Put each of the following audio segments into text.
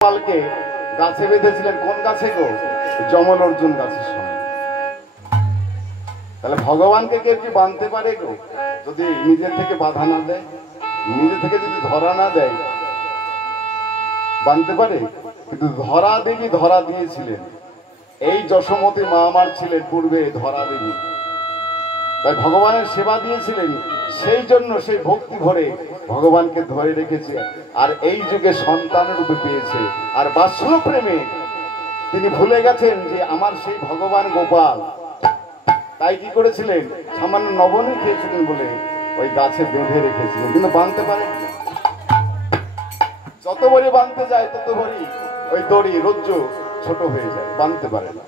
গোপালকে গাছে বেঁধেছিলেন। কোন গাছে গো? যমল অর্জুন গাছের সঙ্গে। তাহলে ভগবানকে কেউ কি বাঁধতে পারে গো যদি নিজের থেকে বাধা না দেয়, নিজে থেকে যদি ধরা না দেয়? বাঁধতে পারে? কিন্তু ধরা দেবী ধরা দিয়েছিলেন। এই যশোমতী মা আমার ছিলেন পূর্বে ধরা দেবী, তাই ভগবানের সেবা দিয়েছিলেন। সেই জন্য সেই ভক্তি ভরে ভগবানকে ধরে রেখেছে, আর এই যুগে সন্তান রূপে পেয়েছে। আর বাৎসল্য প্রেমে তিনি ভুলে গেছেন যে আমার সেই ভগবান গোপাল। তাই কি করেছিলেন? সামান্য নবনী খেয়েছিলেন বলে ওই গাছে বেঁধে রেখেছিলেন, কিন্তু বাঁধতে পারেন। যত বড়ি বাঁধতে যায় তত বড়ি ওই দড়ি রজ্জু ছোট হয়ে যায়, বাঁধতে পারে না।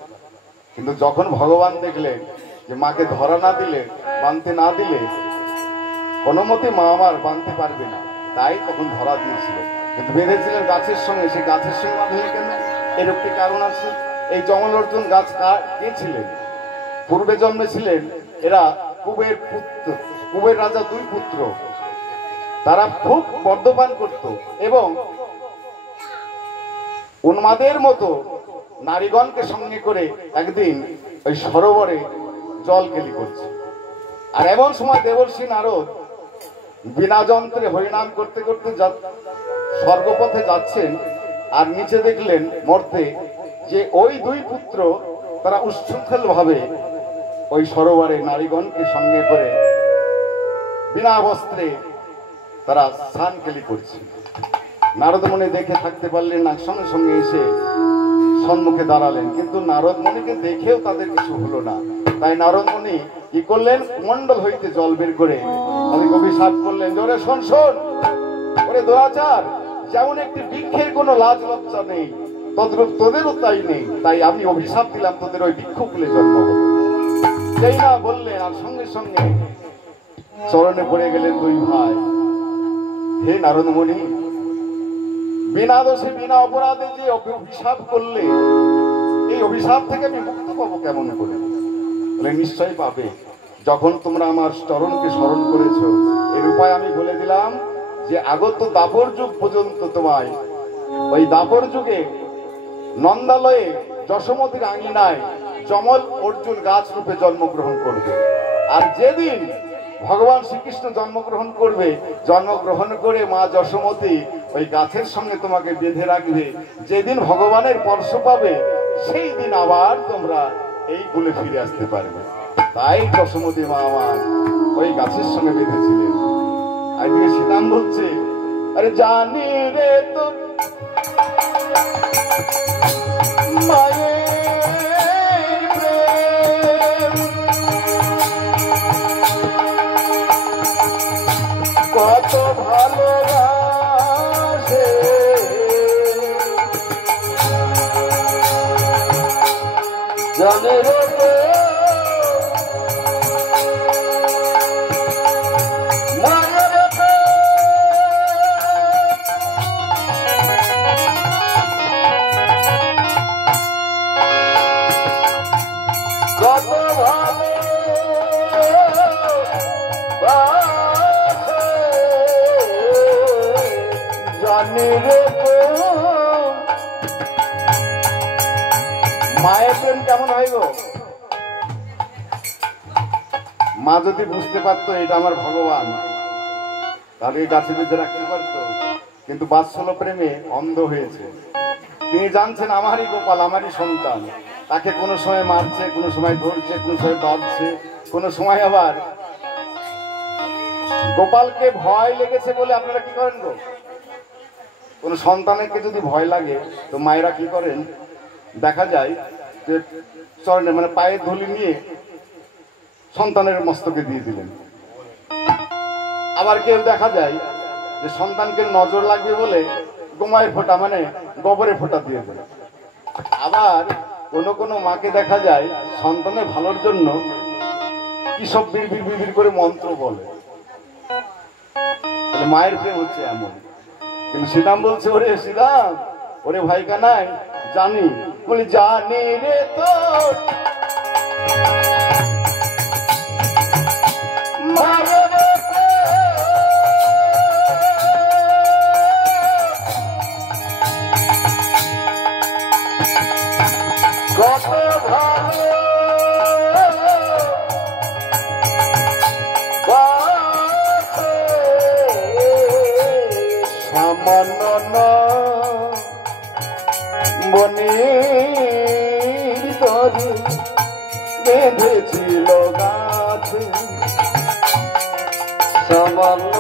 কিন্তু যখন ভগবান দেখলেন যে মাকে ধরা না দিলে, বাঁধতে না দিলে কোনো মতে মা আমার বাঁধতে পারবে না, তাই তখন ধরা দিয়েছিলেন। কিন্তু বেঁধেছিলেন গাছের সঙ্গে। সেই গাছের সঙ্গে বাঁধলে কেন? এর একটি কারণ আছে। এই যমল অর্জুন গাছ কে ছিলেন? পূর্বে জন্মেছিলেন এরা কুবের পুত্র, কুবের রাজা দুই পুত্র। তারা খুব মদ্যপান করত এবং উন্মাদের মতো নারীগণকে সঙ্গে করে একদিন ওই সরোবরে জল কেলি করছে। আর এমন সময় দেবর্ষি নারদ বিনা যন্ত্রে হরিনাম করতে করতে স্বর্গপথে যাচ্ছেন, আর নিচে দেখলেন মর্তে যে ওই দুই পুত্র তারা উচ্ছৃঙ্খল ভাবে ওই সরোবরে নারীগণকে সঙ্গে করে বিনা বস্ত্রে তারা স্নান কেলি করছে। নারদ মুনি দেখে থাকতে পারলেন না, সঙ্গে সঙ্গে এসে সম্মুখে দাঁড়ালেন। কিন্তু নারদ মুনিকে দেখেও তাদের কিছু হলো না। তাই নারদ মুনি কি করলেন? মন্ডল হইতে জল বের করে তাদেরকে অভিশাপ করলেন। জোরে শোন শোন, ওরে দুরাচার, যেমন একটি বৃক্ষের কোনো লাজ লজ্জা নেই, তদ্রূপ তোদেরও তাই নেই। তাই আমি অভিশাপ দিলাম তোদের ওই বৃক্ষকুলে জন্ম হবে। সেই না বললেন, আর সঙ্গে সঙ্গে চরণে পড়ে গেলেন দুই ভাই। হে নারদ মুনি, বিনা দোষে বিনা অপরাধে যে অভিশাপ করলে, এই অভিশাপ থেকে আমি মুক্ত পাবো কেমন করে? বলে নিশ্চয়ই পাবে, যখন তোমরা আমার চরণকে স্মরণ করেছো। এর উপায় আমি বলে দিলাম যে আগত দাপর যুগ পর্যন্ত তোমায় ওই দাপর যুগে নন্দালয়ে যশোমতীর আঙিনায় যমল অর্জুন গাছ রূপে জন্মগ্রহণ করবে। আর যেদিন ভগবান শ্রীকৃষ্ণ জন্মগ্রহণ করবে, জন্মগ্রহণ করে মা যশোমতী ওই গাছের সঙ্গে তোমাকে বেঁধে রাখবে। যেদিন ভগবানের স্পর্শ পাবে সেই দিন আবার তোমরা এই কুলে ফিরে আসতে পারবে। তাই যশোমতী মা আমার ওই গাছের সঙ্গে বেঁধেছিলেন। আর এদিকে সীতাম বলছে, আরে জানি রে তো মায়ের প্রেম কত ভালোবাসে, জানে রে মায়ের প্রেম কেমন হয় গো? মা যদি বুঝতে পারতো এটা আমার ভগবান, তাহলে গাছে বেঁধে রাখতে পারতো। কিন্তু বাৎসল্য প্রেমে অন্ধ হয়েছে। তিনি জানছেন আমারই গোপাল, আমারই সন্তান। তাকে কোনো সময় মারছে, কোনো সময় ধরছে, কোনো সময় বাঁধছে, কোনো সময় আবার গোপালকে ভয় লেগেছে বলে আপনারা কি করেন গো? কোন সন্তানকে যদি ভয় লাগে তো মায়েরা কি করেন? দেখা যায় যে চরণে মানে পায়ে ধুলি নিয়ে সন্তানের মস্তকে দিয়ে দিলেন। আবার কেউ দেখা যায় যে সন্তানকে নজর লাগবে বলে গোমায়ের ফোঁটা মানে গোবরের ফোঁটা দিয়ে দেন। আবার কোনো কোনো মাকে দেখা যায় সন্তানের ভালোর জন্য কি সব বিড়বিড় বিড়বিড় করে মন্ত্র বলে। মায়ের প্রেম হচ্ছে এমন। কিন্তু শ্রীরাম বলছে, ওরে শ্রীরাম, ওরে ভাই কানাই, জানি বলি জানি রে তো কত ভালো সামান্য বনের তরে বেঁধেছিল গাছে সামান্য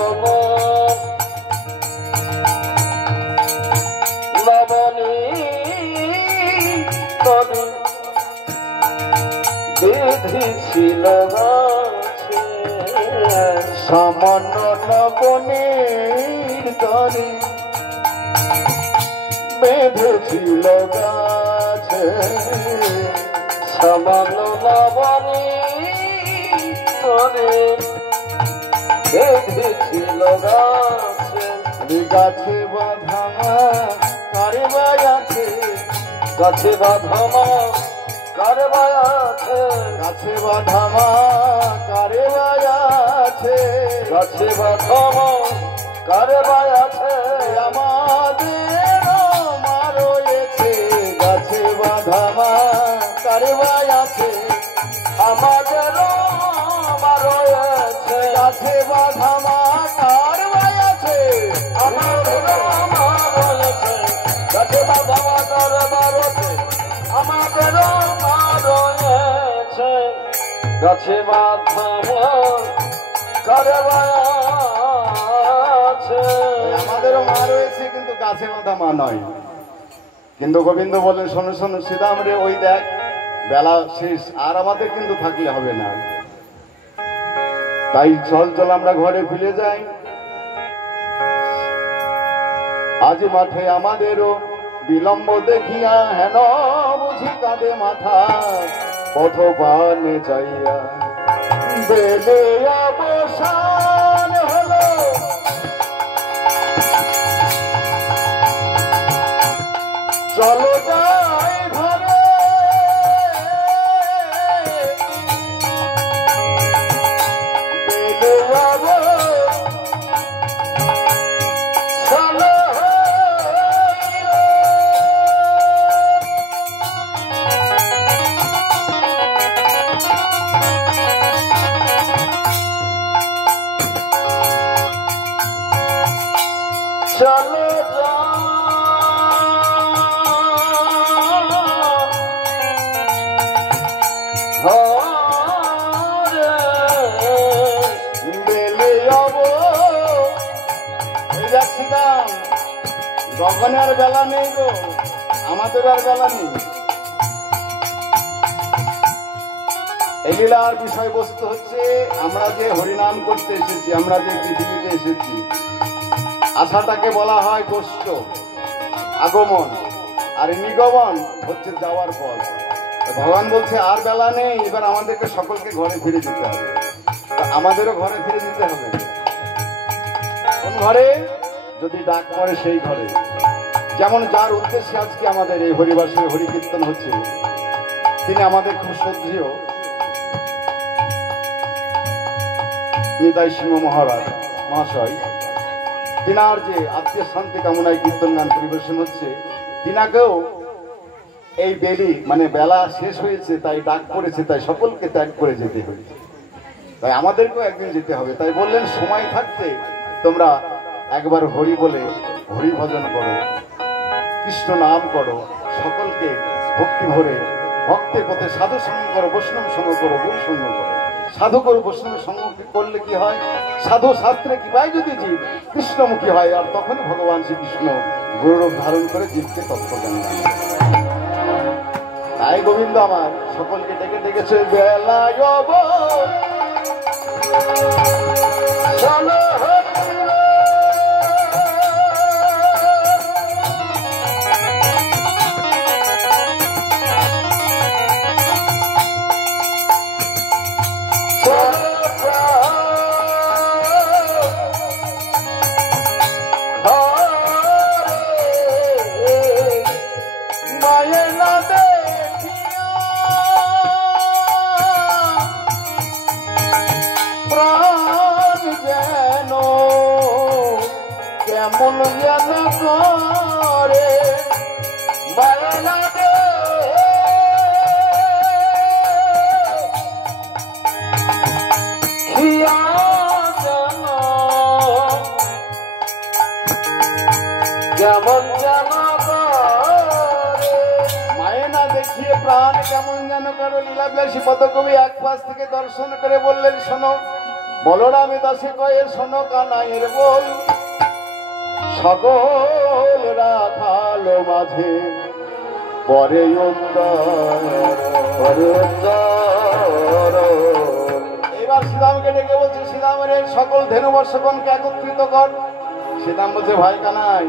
তরে বেঁধেছিল গাছে সামান্য বনের তরে বেঁধেছিল গাছে সামান্য বনের বেঁধেছিল গাছে গাছে বাঁধা কারবাই আছে গাছে বাঁধা কারবাই আছে গাছে বাঁধা কারবাই আছে গাছে বাঁধা কারবাই আছে আমাদের মা রয়েছে গাছে বাঁধা কারবাই আছে আমাদের মা রয়েছে গাছে বাঁধা কারবাই আছে আমাদের মা রয়েছে গাছে বাঁধা কারবাই আছে আমাদের মা রয়েছে গাছে বাঁধা কারবাই আছে আমাদেরও মা রয়েছে কিন্তু গাছে বাঁধা মা নয়। কিন্তু গোবিন্দ বলেন শোনো শোনো শ্রীরাম রে ওই দেখ বেলা শেষ আর আমাদের কিন্তু থাকলে হবে না, তাই চল চল আমরা ঘরে ফিরে যাই। আজ মাঠে আমাদেরও বিলম্ব দেখিয়া হেন বুঝি কাঁদে মাথা পথ পানে চাইয়া বেলে অবসান হলো চলো যাই ঘরে বেলে অবসান চলো তখন আর বেলা নেই গো, আমাদের আর বেলা নেই। এই লীলার বিষয়বস্তু হচ্ছে আমরা যে হরিনাম করতে এসেছি, আমরা যে পৃথিবীতে এসেছি, আশাটাকে বলা হয় কষ্ট আগমন, আর নিগমন হচ্ছে যাওয়ার পথ। ভগবান বলছে আর বেলা নেই, এবার আমাদেরকে সকলকে ঘরে ফিরে যেতে হবে। আমাদেরও ঘরে ফিরে যেতে হবে। কোন ঘরে? যদি ডাক পড়ে সেই ঘরে। যেমন যার উদ্দেশ্যে আজকে আমাদের এই হরিবাসের হরিকীর্তন হচ্ছে, তিনি আমাদের খুব শ্রদ্ধেয় নিতাই সিংহ মহারাজ মহাশয়। তিনার যে আত্মীয় শান্তি কামনায় কীর্তন গান পরিবেশন হচ্ছে, তিনাকেও এই বেলি মানে বেলা শেষ হয়েছে, তাই ডাক পড়েছে, তাই সকলকে ত্যাগ করে যেতে হয়েছে, তাই আমাদেরকেও একদিন যেতে হবে। তাই বললেন সময় থাকতে তোমরা একবার হরি বলে হরি ভজন করো, কৃষ্ণ নাম করো, সকলকে ভক্তি ভরে ভক্তের পথে সাধু সঙ্গ করো, বৈষ্ণব সঙ্গ করো, গুরু সঙ্গ করো। সাধু করো বৈষ্ণব সঙ্গ করলে কি হয়? সাধু শাস্ত্রে কৃপায় যদি জীব কৃষ্ণমুখী হয়, আর তখনই ভগবান শ্রীকৃষ্ণ গৌরব ধারণ করে জীবকে তত্ত্বজ্ঞান দান করে। তাই গোবিন্দ আমার সকলকে ডেকে ডেকেছে বেলায় চলো প্রাণ যেন দেখিয়ে প্রাণ কেমন যেন কারো লীলাবিলাসী পদকবি এক পাশ থেকে দর্শন করে বললেন, শোনো বলরামে দাসে কয়ে শোনো কানাইয়ের বল, সকল রাখালো মাঝে পরে এবার শ্রীরামকে ডেকে বলছে, শ্রীরামের সকল ধেনুবর্ষগণকে একত্রিত কর। শ্রীরাম বলছে, ভাই কানাই,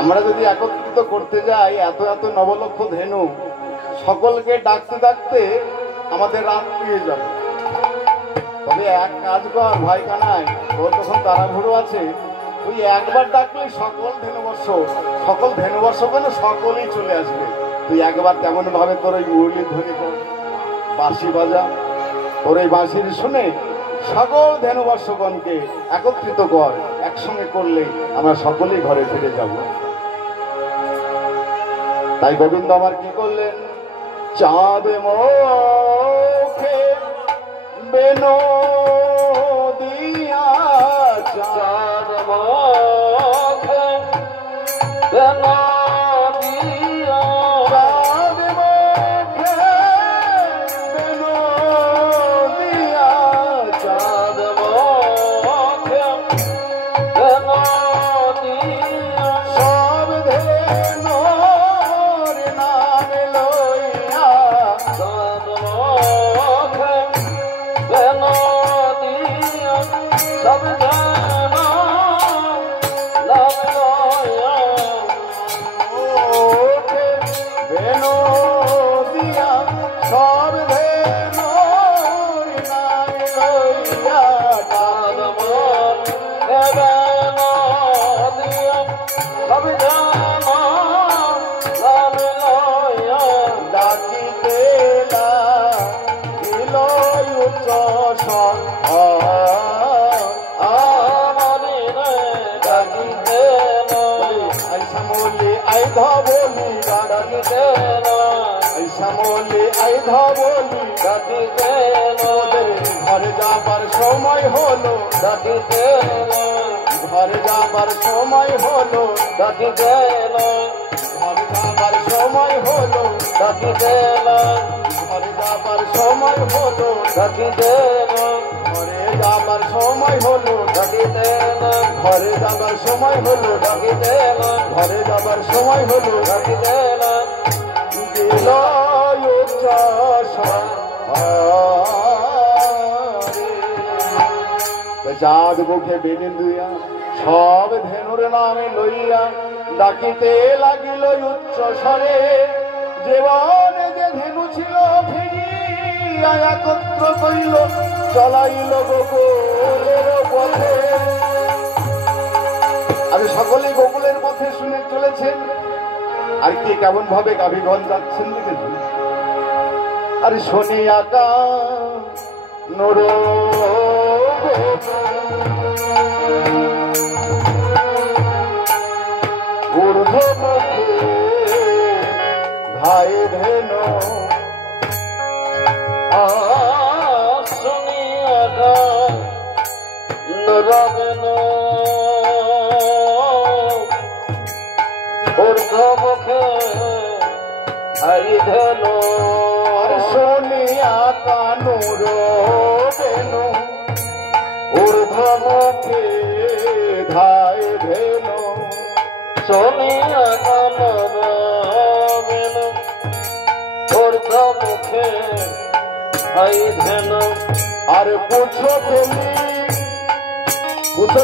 আমরা যদি একত্রিত করতে যাই এত এত নবলক্ষ ধেনু, সকলকে ডাকতে ডাকতে আমাদের রাত পেয়ে যাবে। তবে এক কাজ কর ভাই কানাই, তোর তখন তাড়াহুড়ো আছে, তুই একবার ডাকলে সকল ধেনুবর্ষ কেন সকলেই চলে আসবে। তুই একবার তেমন ভাবে তোর ওই মুরলি ধ্বনি কর, বাঁশি বাজা, তোর এই বাঁশির শুনে সকল ধেনুবর্ষগণকে একত্রিত কর, একসঙ্গে করলে আমরা সকলেই ঘরে ফিরে যাব। তাই গোবিন্দ আমার কি করলেন, চাঁদ মুখে বেনো দিয়া, চাঁদ মুখে বেনো দিয়া, চাঁদ মুখে বেনো দিয়া, চাঁদ মুখে বেনো দিয়া, সব ধেনু নাম লইয়া, চাঁদ মুখে বেনো দিয়া, সব ধেনু নাম লইয়া, বেনো দিয়া, সব ধেনু নাম লইয়া, চাঁদ মুখে বেনো দিয়া, সব ধেনু নাম লইয়া, ডাকিতে লাগিল উচ্চ স্বর, শ্যামলি আই ধবলি ডাকিতে, শ্যামলি আই ধবলি ডাকিতে, ঘরে যাবার সময় হলো ডাকিতে, ঘরে যাবার সময় হলো ডাকিতে, ঘরে যাবার সময় হলো ডাকিতে, ঘরে যাবার সময় হলো ডাকিতে, ঘরে যাবার সময় হলো ডাকিতে, ঘরে যাবার সময় হলো ডাকিতে, ঘরে যাবার সময় হলো ডাকিতে, দিল উচ্চ স্বর, চাঁদ মুখে বেনি দুইয়া, সব ধেনুর নামে লইয়া, ডাকিতে লাগিল উচ্চ স্বরে, জীবনে যে ধেনু ছিল ফিরিয়া একত্র করিল, চলাইল গোকুলের পথে। আমি সকলেই গোকুলের পথে শুনে চলেছেন, আর কি কেমন ভাবে গাভীগঞ্জ যাচ্ছেন দেখেছেন। আর শনিয়া নোর ঊর্ধ্বমুখে ভাই ধেনু, শুনিয়া নরবেন ঊর্ধ্বমুখে ভাই ধেনু, শনিয়া কানুর বেনু, ঊর্ধ্বমুখে ধাই ধেনু, শুনিয়া নরবেন ঊর্ধ্বমুখে ভাই ধেনু। আর পুছো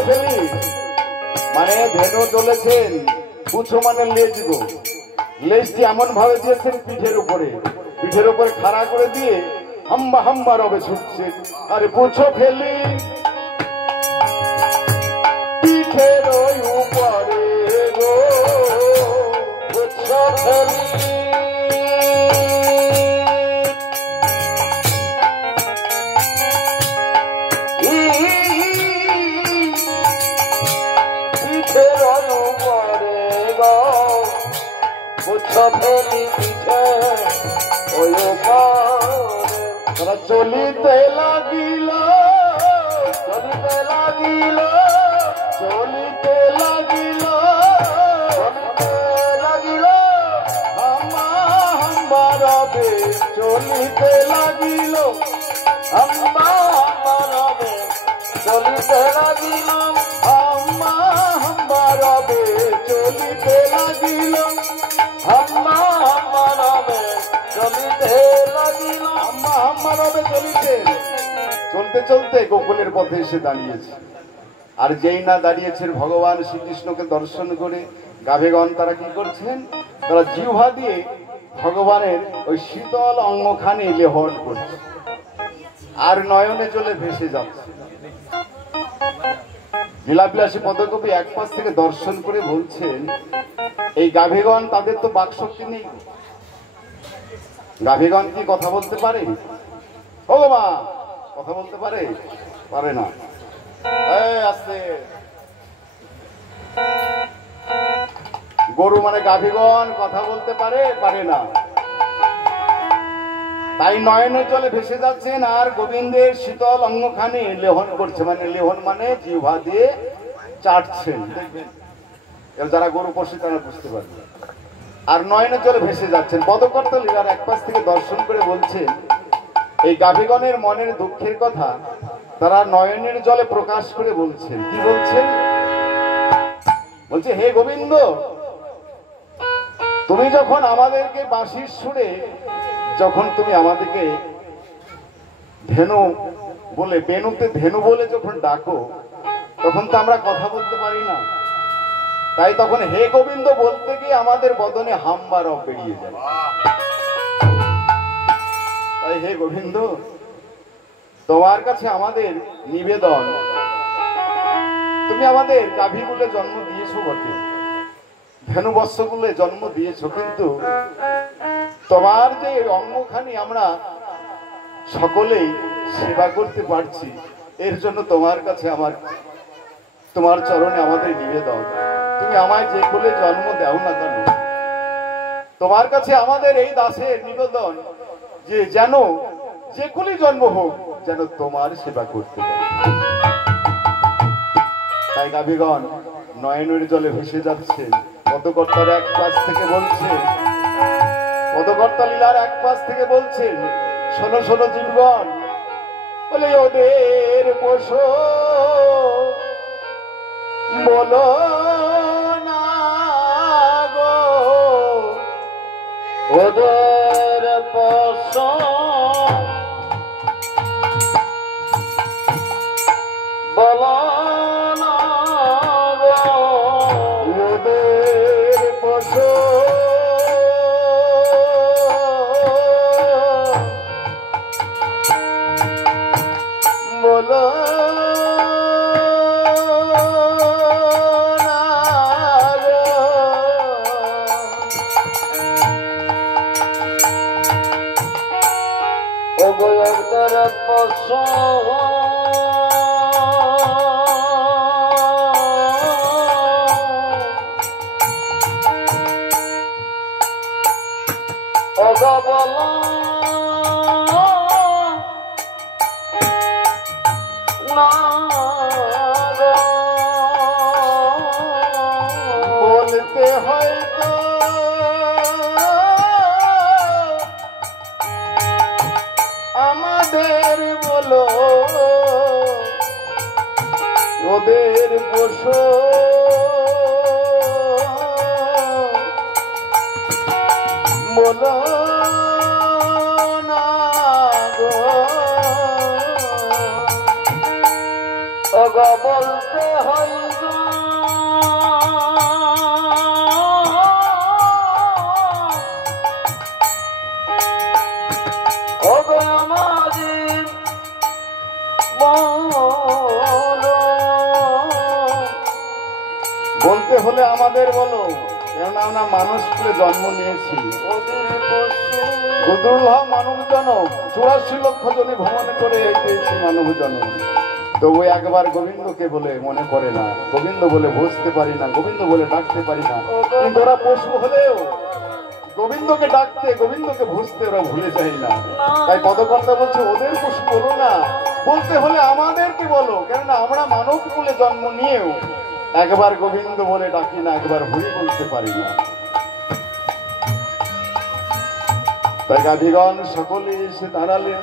ফেলি মানে ধেনু চলেছেন, পুছো মানে লেজ গো, লেজটি এমন ভাবে দিয়েছেন পিঠের উপরে খাড়া করে দিয়ে হাম্বা হাম্বা রবে ছুটছে। আর পুছো ফেলি পিঠের উপরে গো, পুছো ফেলি পিঠের উপরে গো, পুছো ফেলি পিঠে ওই উপরে। তারা চলিতে লাগিল, চলিতে লাগিল, চলিতে লাগিল, চলিতে লাগিল, হাম্বা রবে চলিতে লাগিল, হাম্বা হাম্বা রবে চলিতে লাগিল, হাম্বা হাম্বা রবে চলিতে লাগিল, হাম্বা হাম্বা রবে চলিতে লাগিল। হাম্বা হাম্বা রবে চলিতে চলতে চলতে গোকুলের পথে এসে দাঁড়িয়েছে। আর যেই না দাঁড়িয়েছেন ভগবান শ্রীকৃষ্ণকে দর্শন করে গাভীগণ তারা কি করছেন, তারা জিহ্বা দিয়ে ভগবানের ওই শীতল অঙ্গখানি লেহন করছে আর নয়নে জলে ভেসে যাচ্ছে। লীলাবিলাসী পদকবি এক পাশ থেকে দর্শন করে বলছেন, এই গাভীগণ তাদের তো বাকশক্তি নেই, গাভীগণ কি কথা বলতে পারে? ও মা কথা বলতে পারে? পারে না। আছে গরু মানে গাভীগণ কথা বলতে পারে? পারে না। তাই নয়নের জলে ভেসে যাচ্ছেন আর গোবিন্দের শীতল অঙ্গখানি লেহন করছে, মানে লেহন মানে জিহ্বা দিয়ে চাটছেন। দেখবেন যারা গরু পশু তারা বুঝতে পারবে। আর নয়নের জলে ভেসে যাচ্ছেন। পদকর্তা লীলার এক পাশ থেকে দর্শন করে বলছেন, এই গাভীগণের মনের দুঃখের কথা তারা নয়নের জলে প্রকাশ করে বলছেন। কি বলছেন? বলছে, হে গোবিন্দ, তুমি যখন আমাদেরকে বাঁশির সুরে যখন তুমি আমাদেরকে ধেনু বলে বেনুতে ধেনু বলে যখন ডাকো, তখন তো আমরা কথা বলতে পারি না। তাই তখন হে গোবিন্দ বলতে গিয়ে আমাদের বদনে হাম্বা রব বেরিয়ে যায়। তাই হে গোবিন্দ, তোমার কাছে আমাদের নিবেদন, তুমি আমাদের গাভীগুলো জন্ম দিয়েছো বটে, ধেনু বৎসগুলো জন্ম দিয়েছো, কিন্তু তোমার যে অঙ্গখানি আমরা সকলেই সেবা করতে পারছি, এর জন্য তোমার কাছে তোমার চরণে আমাদের নিবেদন, তুমি আমায় যে কোলে জন্ম দাও না কেন, তোমার কাছে আমাদের এই দাসের নিবেদন যে যেন যে কোলে জন্ম হোক যেন তোমার সেবা করতে পারে। তাই গাভীগণ নয়নের জলে ভেসে যাচ্ছে। পদকর্তার এক পাশ থেকে বলছে, পদকর্তা লীলার এক পাশ থেকে বলছেন, শোনো শোনো জীবগণ, বলে ওদের পোষো বলো না গো, ওদের পোষো বলো না গো, ওদের পোষো বলো ওদের পোষো ওগো বলো না গো, বলতে হয়তো আমাদের বলো, ওদের পোষো বলো না গো, ওগো বলতে হয় গো, ওগো আমাদের বলো, বলতে হলে আমাদের বলো, কেননা আমরা মানুষ কুলে জন্ম নিয়েছি। ওদের পোষো দুর্লভ মানব জনম, 84 লক্ষ জনে ভ্রমণ করে পেয়েছি মানব জনম, তবু একবার গোবিন্দকে বলে মনে পড়ে না, গোবিন্দ বলে বুঝতে পারি না, গোবিন্দ বলে ডাকতে পারি না। কিন্তু ওরা পশু হলেও গোবিন্দকে ডাকতে, গোবিন্দকে বুঝতে ওরা ভুলে যায় না। তাই পদকর্তা বলছে, ওদের পশু বলো না, বলতে হলে আমাদেরকে বলো, কেননা আমরা মানব কুলে জন্ম নিয়েও একবার গোবিন্দ বলে ডাকি না, একবার হরি বলতে পারি না। তাই গাভীগণ সকলে এসে দাঁড়ালেন।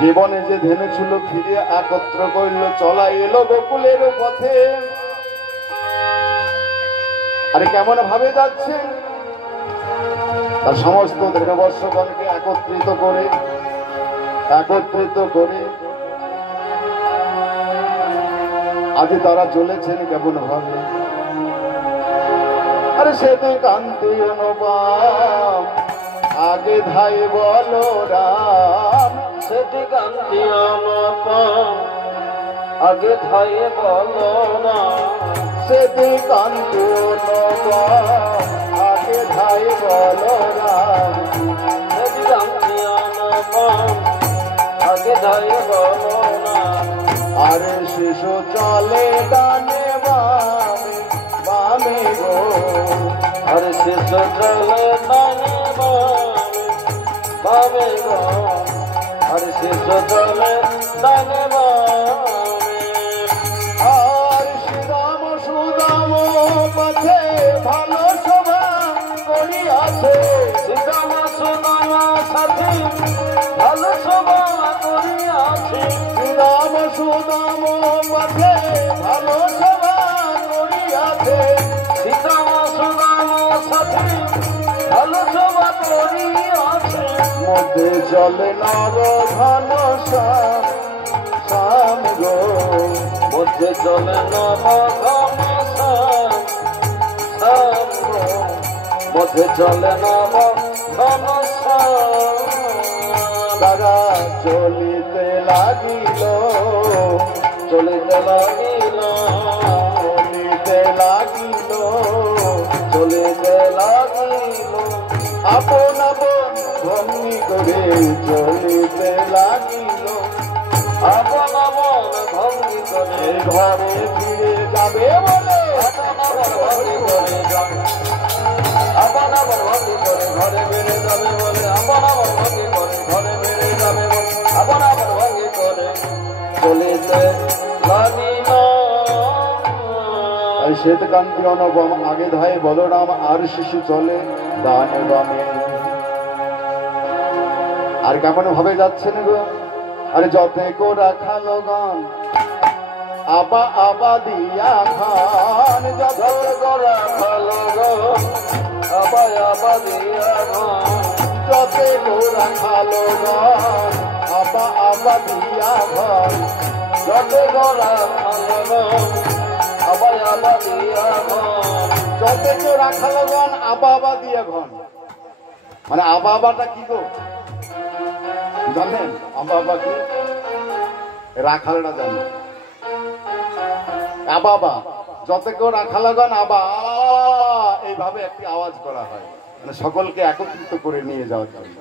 জীবনে যে ধেনু ছিল ফিরিয়ে একত্র করিল, চলা এলো গোকুলের পথে। আরে কেমন ভাবে যাচ্ছে, তার সমস্ত ধেনুবর্ষগণকে একত্রিত করে আজ তারা চলেছেন কেমন ভাবে। আরে সে তুই কান্তি অনুপম আগে ধাই বলো রাম, সেটি কান্তি অনুপম আগে ধাই বলো না, সে তুই কান্তি অনুপম আগে ধাই বলো রাম, সেটি কান্তি অনুপম আগে ধাই বলো না। আরে শিশু চলে ডানে বামে বামে গো, আরে শিশু চলে ডানে বামে বামে গো, আরে শিশু চলে ডানে বামে। আর শ্রীরাম সুদাম পথে ভালো সভা করিয়াছে, শ্রীরাম সুদাম সাথী ভালো সভা করিয়াছে, শ্রীরাম সুদাম পথে ভালো সভা করিয়াছে, শ্রীরাম সুদাম সাথী ভালো সভা করিয়াছে। মধ্যে চলে নর ঘন শ্যাম শ্যাম গো, মধ্যে চলে নব ঘন শ্যাম শ্যাম গো, মধ্যে চলে নব ঘন শ্যাম। তারা চলিতে লাগিল, চলিতে লাগিল, চলিতে লাগিল, চলিতে লাগিল, আপন আপন ভঙ্গি করে চলিতে লাগিল। আপন আপন ভঙ্গি করে ঘরে ফিরে যাবে বলে, আপন আপন ভঙ্গি করে যাবে, আপন আপন ভঙ্গি করে ঘরে বেড়ে যাবে বলে, আপন আপন ভঙ্গি করে ঘরে বেড়ে যাবে বলে, আপন আপন ভঙ্গি করে চলিতে লাগিল। শ্বেতকান্তি অনুপম আগে ধায় বলরাম, আর শিশু চলে ডানে বামে। আর কেমন ভাবে যাচ্ছেন গো, আরে যতে কো রাখালো গান আবা আবা দিয়া খান, যত গোরা খালো গো আবাই আবাদিয়া গান, যতে কো রাখালো গান আবা আবা দিয়া খান, যত গোরা খালো গো আবাই আবাদিয়া গান, যতে কো রাখালো গান আবা আবা দিয়া ঘন। মানে আবা আবাটা কি গো জানেন? আবা আবা কি? রাখালটা জানেন? আবাবা যতে কেউ রাখালগণ আবা এইভাবে একটি আওয়াজ করা হয়, মানে সকলকে একত্রিত করে নিয়ে যাওয়ার জন্য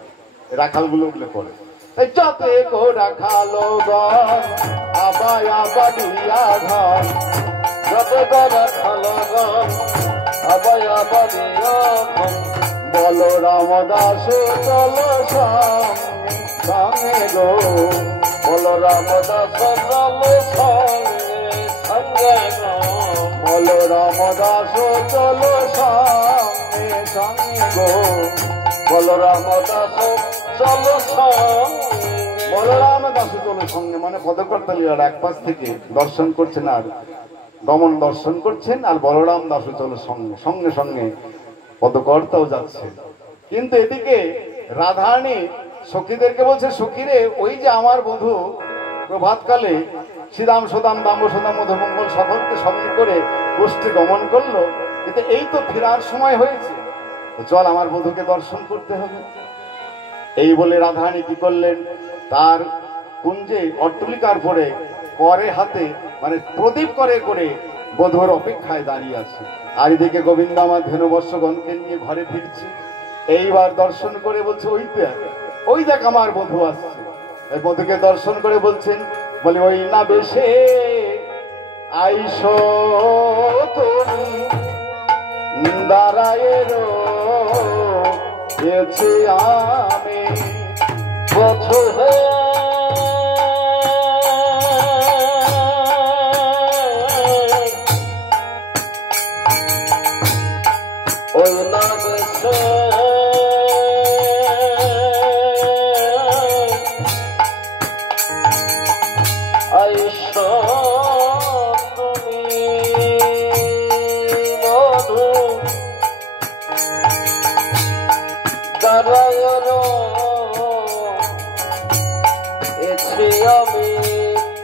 রাখালগুলো ওগুলো করে। তাই যতে কেউ রাখালগণ আবা আবা দিয়া ঘন, যত গোরা খালো গো আবাই আবাদিয়া গান, বল রামদাস চল সঙ্গে গো, বল রামদাস চল সঙ্গে সঙ্গে গো, বল রামদাস চল সঙ্গে গো, বল রামদাস চল সঙ্গে, বলরাম দাস চলো সঙ্গে, মানে পদকর্তালিয়ার এক পাশ থেকে দর্শন করছেন আর গমন দর্শন করছেন, আর বলরাম দাস চলো সঙ্গে সঙ্গে সঙ্গে পদকর্তাও যাচ্ছে। কিন্তু এদিকে রাধারানী সখীদেরকে বলছে, সখীরে ওই যে আমার বধূ প্রভাতকালে শ্রীরাম সুদাম দাম্ব সুদাম মধুমঙ্গল সকলকে সঙ্গে করে গোষ্ঠী গমন করলো, কিন্তু এই তো ফেরার সময় হয়েছে, তো চল আমার বধূকে দর্শন করতে হবে। এই বলে রাধারানী কি করলেন, তার কুঞ্জে অট্টলিকার পরে করে হাতে মানে প্রদীপ করে করে বধূর অপেক্ষায় দাঁড়িয়ে আছে। আর এদিকে গোবিন্দ আমার ধেনুবর্ষগণকে নিয়ে ঘরে ফিরছে। এইবার দর্শন করে বলছে, ওই দেখ আমার বধূ আসছে। এই বধূকে দর্শন করে বলছেন, বলে ওই না বেশে আইসো তুমি দাঁড়ায় রয়েছি আমি বছর ওই না বেশে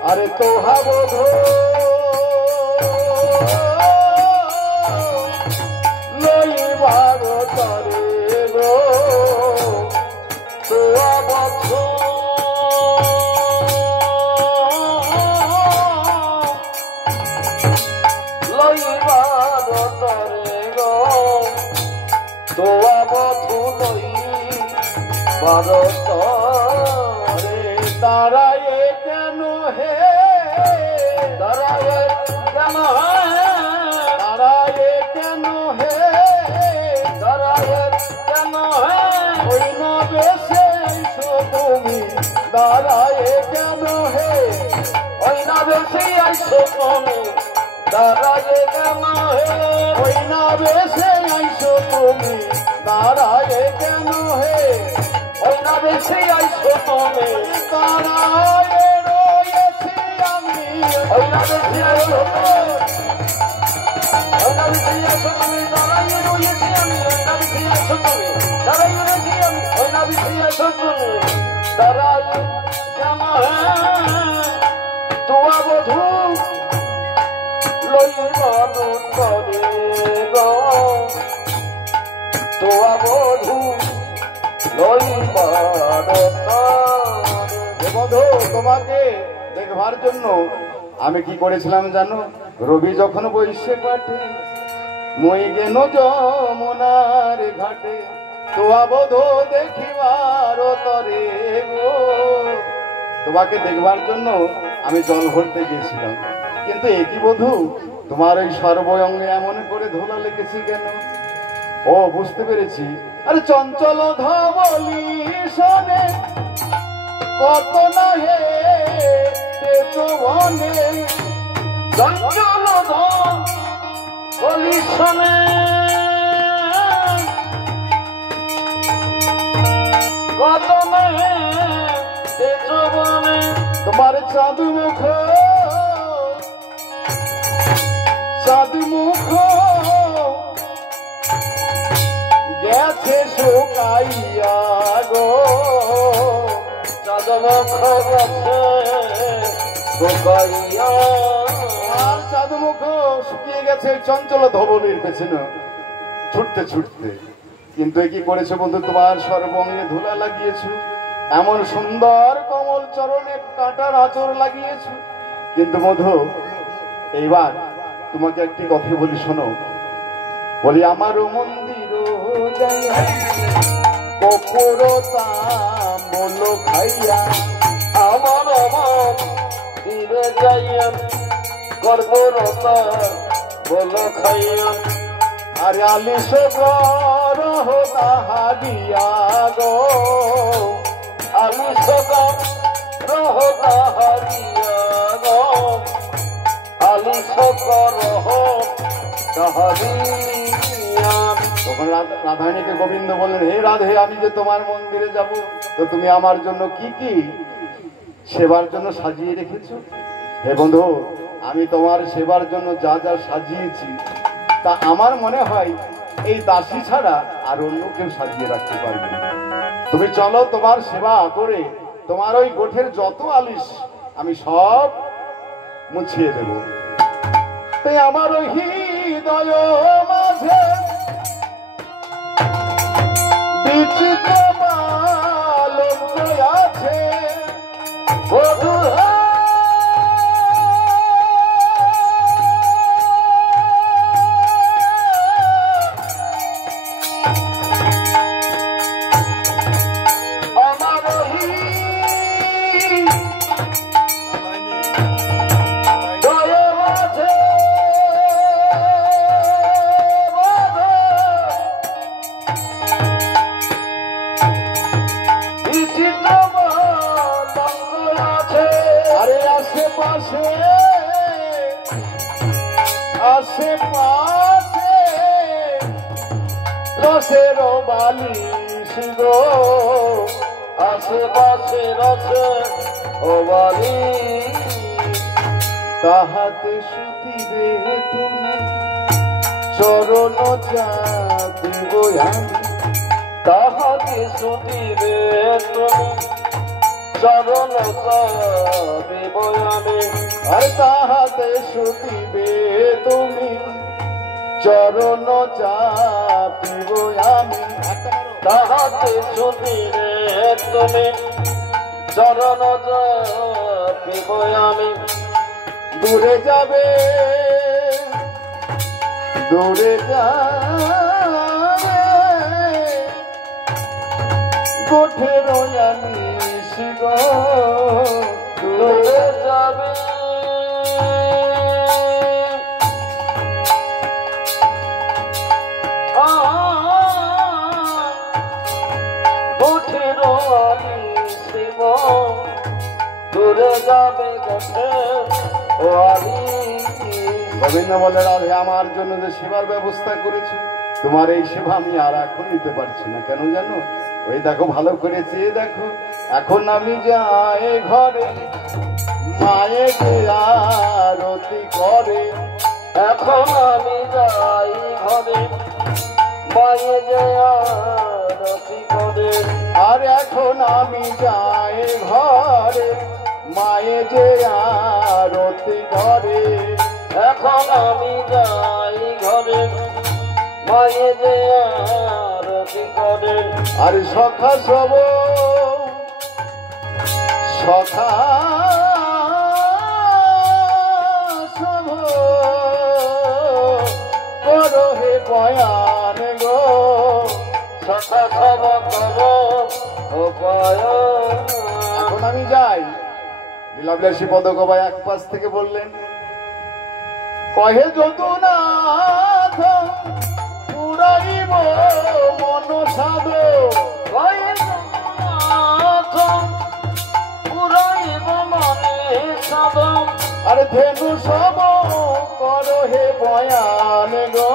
আরে তো হাবধ লইবার তরে গো তো আবধ লইবার তরে গো তো আবধ লইবার তরে তারায় কেন হে তারায় কেন হে তারায় কেন হে তারায় কেন হে ওই না বেশে আইসো তুমি তারায় কেন হে ওই না বেশে আইসো তুমি তারায় কেন হে ওই না বেশে আইসো তুমি তারায় কেন হে ওই না বেশে আইসো তুমি তারায় রয়েছি আমি ওই না বেশে আইসো ওই না বেশে আইসো তুমি তারায় রয়েছি আমি ওই না বেশে আইসো তুমি তারায় রয়েছি আমি ওই না বেশে আইসো তুমি তারায় কেন হে তোয়া বধূ লইবার তরে গো তোয়া বধূ লইবার তরে বধূ তোমাকে দেখবার জন্য আমি কি করেছিলাম জানো রবি যখন বৈশে কাটে মই গেন যমুনার ঘাটে তোয়া বধূ দেখিবার তরে গো তোমাকে দেখবার জন্য আমি জল ভরতে গিয়েছিলাম কিন্তু একই বধূ তোমার ওই সর্বঙ্গে এমন করে ধুলা লেগেছি কেন ও বুঝতে পেরেছি আরে চঞ্চল ধবলি শোনে কত না হে চোবনে চঞ্চল ধবলি শোনে কত না হে চোবনে তোমার চাঁদ মুখ চাঁদ মুখ গেছে শুকাইয়া গো চাঁদ মুখ গেছে শুকাইয়া আর চাঁদ মুখ শুকিয়ে গেছে চঞ্চল ধবলির পেছনে ছুটতে ছুটতে কিন্তু কি করেছে বন্ধু তোমার সর্বঙ্গে ধুলা লাগিয়েছো এমন সুন্দর কমল চরণে কাঁটার আঁচড় লাগিয়েছো কিন্তু মধু এইবার তোমাকে একটি কথা বলি শোনো বলি আমার মন্দির কপুর তাম্বল খাইয়া আমার মন্দিরে যাইয়া গর্বরতা বল খাইয়া আর আলিশ গরহ তাহারিয়া গো আলিশ গরহ তাহারিয়া গো আলিশ গরহ তাহারিয়া তখন রাধারানীকে গোবিন্দ বললেন হে রাধে আমি যে তোমার মন্দিরে যাব তো তুমি আমার জন্য কি কি সেবার জন্য সাজিয়ে রেখেছো হে বন্ধু আমি তোমার সেবার জন্য যা যা সাজিয়েছি তা আমার মনে হয় এই দাসী ছাড়া আর অন্য কেউ সাজিয়ে রাখতে পারবে তুমি চলো তোমার সেবা করে তোমার ওই গোঠের যত আলিশ আমি সব মুছিয়ে দেব তাই আমার ওই হৃদয় মাঝে বিচিত্র বালক আছে বধূ আশেপাশে রসের বালিশ গো আশেপাশে রসের বালিশ তাহাতে শুতিবে তুমি চরণ চাপিব আমি তাহাতে শুতিবে তুমি চরণ চাপিব আমি আর তাহাতে শুধিবে তুমি চরণ চাপিব আমি তাহাতে শুনিলে তুমি চরণ চাপিব আমি দূরে যাবে দূরে যাবে কোঠের আমি শিব দূরে যাবে কোঠের আমি শিব দূরে যাবে কোঠের আমি গোবিন্দ বলে রাধে আমার জন্য যে সেবার ব্যবস্থা করেছি তোমার এই সেবা আমি আর এখন নিতে পারছি না কেন জানো ওই দেখো ভালো করে চেয়ে দেখো এখন আমি যাই ঘরে মায়ে যে আরতি করে এখন আমি যাই ঘরে মায়ে যে আরতি করে আর এখন আমি যাই ঘরে মায়ে যে আরতি করে এখন আমি যাই ঘরে মায়ে যে আরতি করে আর সখা সব সখা সব করো হে বয়ান গো সখা সব করো উপায় এখন আমি যাই লীলাবিলাসী পদকবা এক পাশ থেকে বললেন কহে যদুনাথ পুরাইব মন সাধ পুরাইব মনে সাধন আর ধেনু সব করো হে বয়ান গো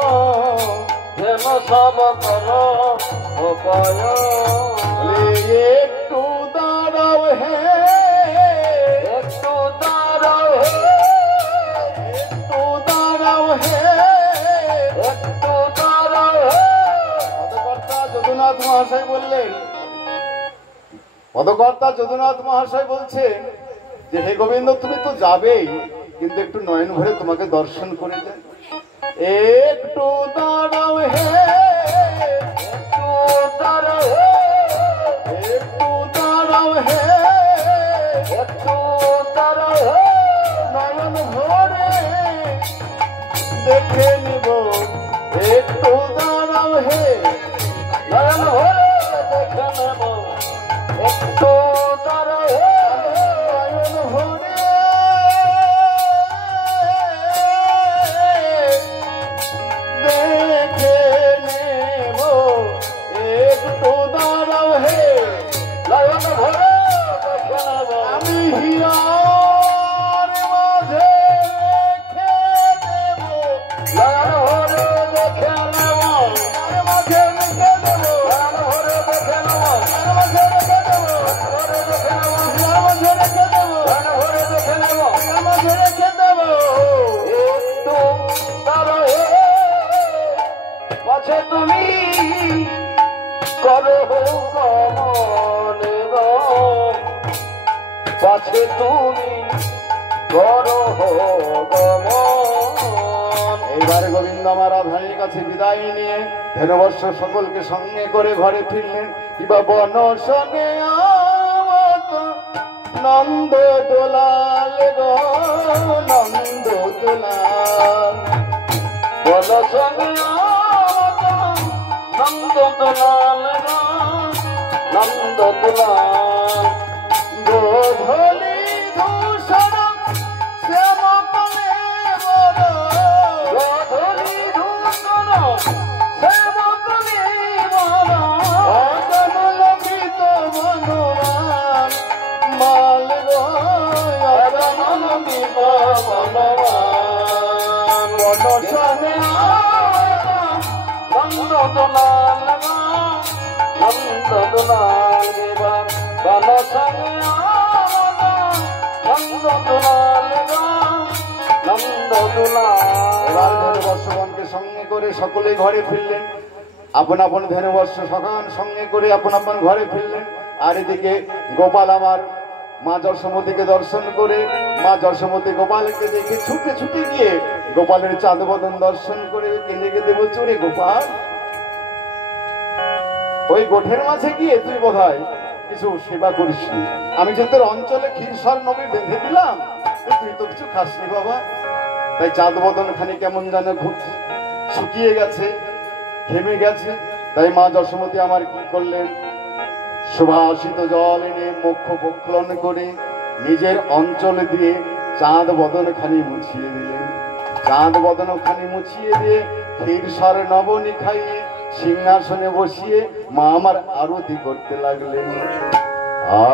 যেন সব করো উপায় একটু দাঁড়াও হে একটু দাঁড়াও একটু দাঁড়াও হে একটু দাঁড়াও পদকর্তা যদুনাথ মহাশয় বললেন পদকর্তা যদুনাথ মহাশয় বলছেন যে হে গোবিন্দ তুমি তো যাবেই কিন্তু একটু নয়ন ভরে তোমাকে দর্শন করে যান একটু দাঁড়াও হে একটু দাঁড়াও একটু দাঁড়াও হে একটু দাঁড়াও নয়ন ভরে দেখে নিব একটু দাঁড়াও হে নয়ন ভরে দেখে নেব একটু দাঁড়াও নয়ন ভরে দেখে নেব একটু দাঁড়াও হে নয়ন ভরে দেখে নেব আমি হিয়ার মাঝে রেখে দেব নয়ন ভরে দেখে নেব আর মাঝে রেখে দেব নয়ন ভরে দেখে নেব আর মাঝে রেখে দেব ভরে দেখে নেব আর মাঝে রেখে দেব নয়ন ভরে দেখে নেব আর মাঝে রেখে দেব একটু দাঁড়াও পাছে তুমি করো কমনে পাছে তুমি করো গমন এইবার গোবিন্দ আমার রাধারীর কাছে বিদায় নিয়ে ধেনুবর্ষ সকলকে সঙ্গে করে ঘরে ফিরলেন কিবা বন সঙ্গে নন্দ দোলাল গো নন্দ দোলাল বল সঙ্গে নন্দ দুলাল নন্দ দুলাল গোধূলি ধূসর শ্যামকলে বড় গধূলি ধূসর সেবকলি বল অজনলম্বিত বনবান মাল গো অজনলম্বিত বনবান বন সনে নন্দ দুলাল নন্দ দুলাল বল সঙ্গে নন্দ দুলাল নন্দ এবার দুলাল ধেনুবর্ষগণকে সঙ্গে করে সকলেই ঘরে ফিরলেন আপন আপন ধেনুবর্ষ সখান সঙ্গে করে আপন আপন ঘরে ফিরলেন আর এদিকে গোপাল আমার মা যশোমতীকে দর্শন করে মা যশোমতী গোপালকে দেখে ছুটে ছুটে গিয়ে গোপালের চাঁদ বদন দর্শন করে কেঁদে কেঁদে বলছে, ওরে গোপাল, ওই গোঠের মাঝে গিয়ে তুই বোধহয় কিছু সেবা করিসনি। আমি যে তোর অঞ্চলে ক্ষীরসর নবী বেঁধে দিলাম, তুই তো কিছু খাসনি বাবা। তাই চাঁদ বদন খানি কেমন যেন শুকিয়ে গেছে, ঘেমে গেছে। তাই মা যশোমতী আমার কি করলেন, সুবাসিত জল এনে মুখ প্রক্ষালন করে নিজের অঞ্চলে দিয়ে চাঁদ বদন খানি মুছিয়ে দিলেন। চাঁদ বদন খানি মুছিয়ে দিয়ে ক্ষীরসর নবনী খাইয়ে সিংহাসনে বসিয়ে মা আমার আরতি করতে লাগলেন।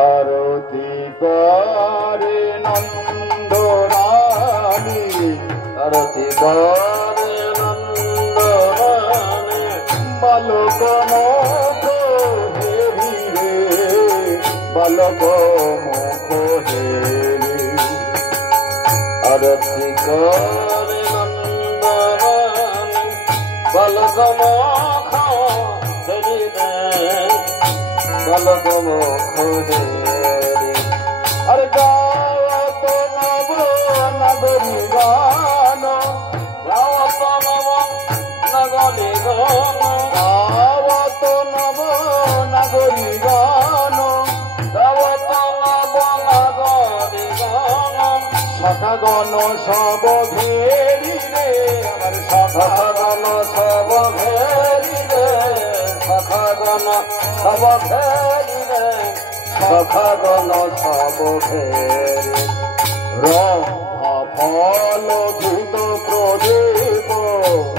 আরতি করে নন্দ রানী, আরতি করে নন্দ রানী, বালক মুখ হেরি রে, বালক মুখ হেরি। আরতি করে নন্দ রানী, বালক মুখ হেরি রে, বালক মুখ হেরি। আরে গাওয়াত নব নগরী গান, গাওয়াত নব নগরী গান, গাওয়াত নব নগরী গান, গাওয়াত নব নগরী গান। সখাগণ সব ঘেরি রে, আমার সখাগণ সব ঘেরি রে, সখাগণ সব ঘেরি রে, সখাগণ সব ঘেরি। রম্ভা ফল ধূত প্রদীপ,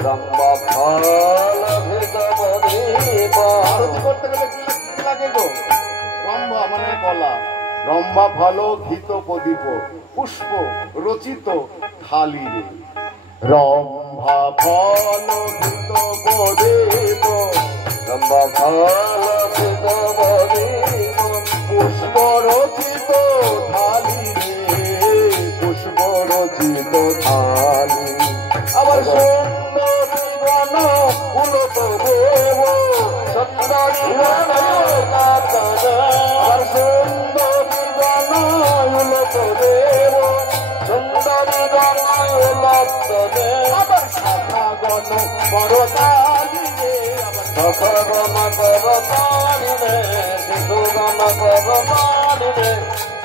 রম্ভা ফল ভিত প্রদীপ। আরতি করতে গেলে কি লাগে গো? রম্ভা মানে কলা, রম্ভা ফল ঘিত প্রদীপ, পুষ্প রচিত থালি রে। রম্ভা ফল ঘিত প্রদীপ, রম্ভা ফল ভিত প্রদীপ, পুষ্প রচিত থালি রে, পুষ্প রচিত থালি। আবার সুন্দরী গণ উলট দেব, সুন্দরী গণ আবার সুন্দরী গণ উলট দেব, সুন্দরী গণ উলট দেব। আবার শাখা গণ বড়তালি রে, আবার সখগণ করতালি রে, শিশুগণ করতালি রে,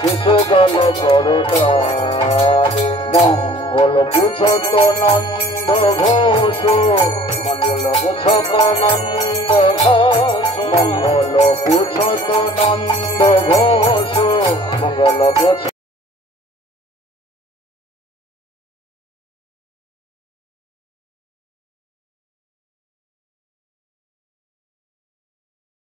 শিশুগণ করতালি। মঙ্গল পুছত নন্দ ঘোষ, মঙ্গল পুছত নন্দ ঘোষ, মঙ্গল পুছত নন্দ ঘোষ, মঙ্গল পুছত